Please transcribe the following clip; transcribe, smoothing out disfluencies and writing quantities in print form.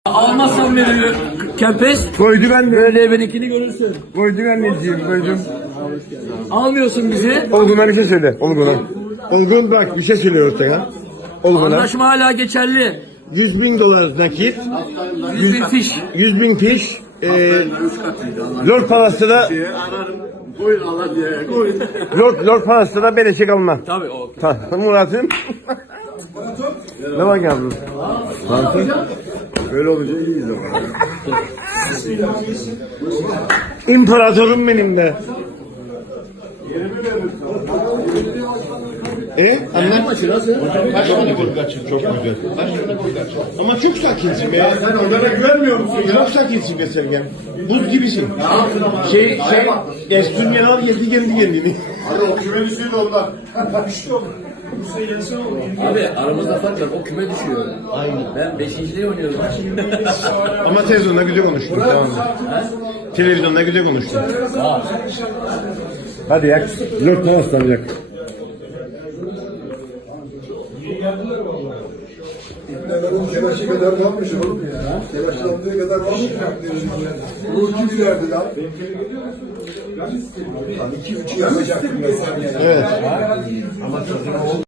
Almazsan veriyor kempes. Koydum anne. Böyle benimkini görürsün. Koydum anneciğim, koydum. Almıyorsun bizi. Olgun'a bir şey söyle, Olgun'a. Olgun bak bir şey söylüyor sana. Olgun'a. Anlaşma hala geçerli. 100.000 dolar nakit, 100.000 fiş. 100.000 fiş, Lord Palace'ta da Lord Palace'ta da beleşik alma. Tabii o. Tamam Murat'ım. Ne bak yavrum? Böyle olunca iyiyiz ama. İmparatorum benim de. Anlat. Kaç tane gol kaçır? Çok güzel. Kaç tane gol kaçır? Ama çok sakinsin be. Sen onlara güvenmiyor musun ya? Çok sakinsin be Sergen. Buz gibisin. Estunya al yedi kendi kendini. Hadi o küme düşüyor da ondan. Abi aramızda fark var. O küme düşüyor. Aynen. Ben 5.liği oynuyorum. Ama televizyonda güzel konuştun. Tamam. Televizyonda güzel konuştun. Hadi yak. Lord Palace'tan yak. Telaşlı kadar kalmış oğlum ya. Telaşlandığı kadar kalmış. Bu kim verdi lan? Lan 2-3 yapacaktım mesela. Evet.